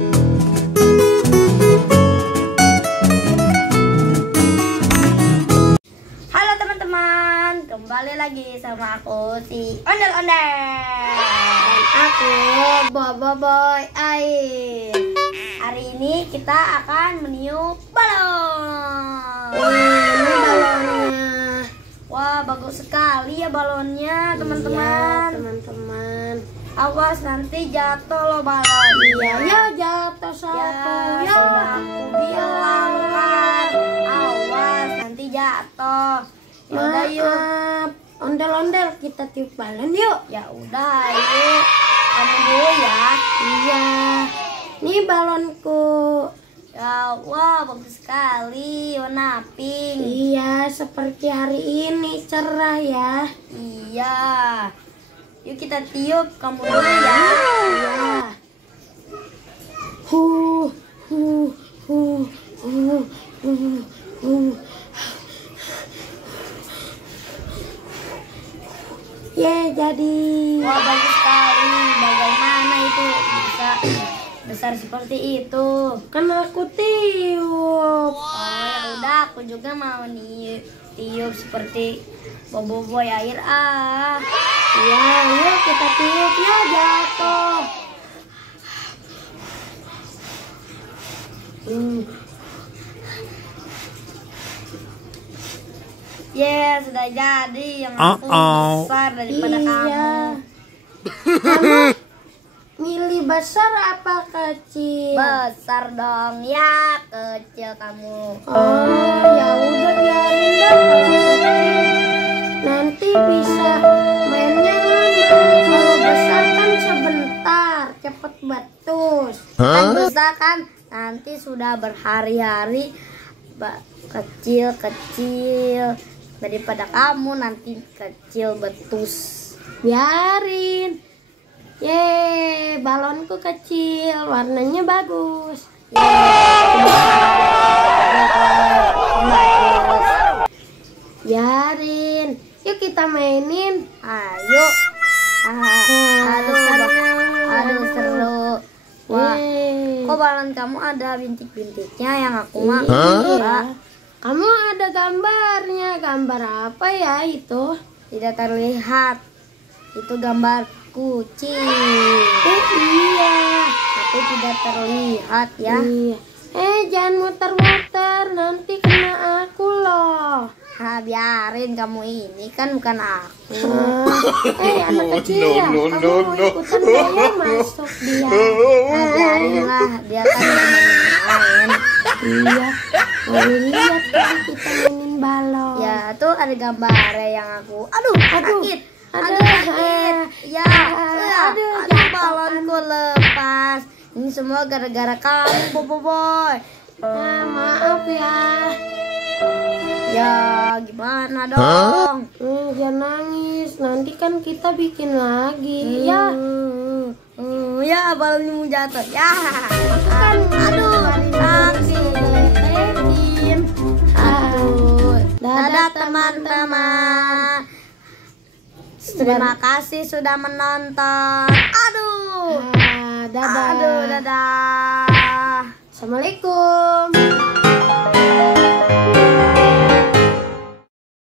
Halo teman-teman, kembali lagi sama aku si Ondel-Ondel dan aku Boboiboy Air. Hari ini kita akan meniup balon. Ini balonnya. Wah, bagus sekali ya balonnya, teman-teman. Iya, teman-teman. Awas nanti jatuh loh balon. Iya, ya jatuh satu. Ya, sudah aku bilang kan. Awas nanti jatuh. Yaudah yuk. Maaf, ondel-ondel kita tiup balon yuk. Ya udah, yuk. Kamu dulu ya. Iya. Nih balonku. Ya, wah bagus sekali warna pink. Iya, seperti hari ini cerah ya. Iya. Yuk kita tiup, kamu dulu ya. Iya. Huh, huh, huh, huh, huh, huh. Ye, jadi. Wah bagus sekali. Bagaimana itu bisa besar seperti itu? Kan aku tiup. Oh ya udah, aku juga mau tiup seperti Boboiboy Air ah. Iya, yuk kita tiup ya jatuh. Yeah, sudah jadi yang aku besar daripada kamu. Kamu milih besar apa kecil? Besar dong ya, kecil kamu. Oh, ya udah biarin dah kalau kecil. Nanti bisa mainnya lama. Kalau besar kan sebentar, cepet batus. Kan besar kan nanti sudah berhari-hari. Kecil-kecil daripada kamu nanti kecil betus. Biarin. Yeay, balonku kecil, warnanya bagus. Biarin. Yuk kita mainin. Ayo. Aduh seru. Wah, kok balon kamu ada bintik-bintiknya yang aku mah? Iya. Kamu ada gambarnya. Gambar apa ya itu? Tidak terlihat. Itu gambar kucing. Iya. Tapi tidak terlihat ya. Iya. Jangan muter-muter, nanti kena aku loh. Biarin kamu ini kan bukan aku. Anak kecil ya, kamu ikutan saya masuk dia. Biarin lah, dia kan main. Iya, mau lihat kan kita mainin balon. Ya, tuh ada gambarnya yang aku. Aduh, sakit. Aduh, sakit. Ya, aduh, balonku lepas. Ini semua gara-gara kamu, Boboiboy. Maaf ya. Ya, gimana dong? Jangan nangis, nanti kan kita bikin lagi. Ya. Ya, balonnya mau jatuh. Ya. Kan Aduh, sakit. Aduh. Dadah teman-teman. Terima kasih sudah menonton. Aduh. Dadah. Aduh, dadah. Assalamualaikum.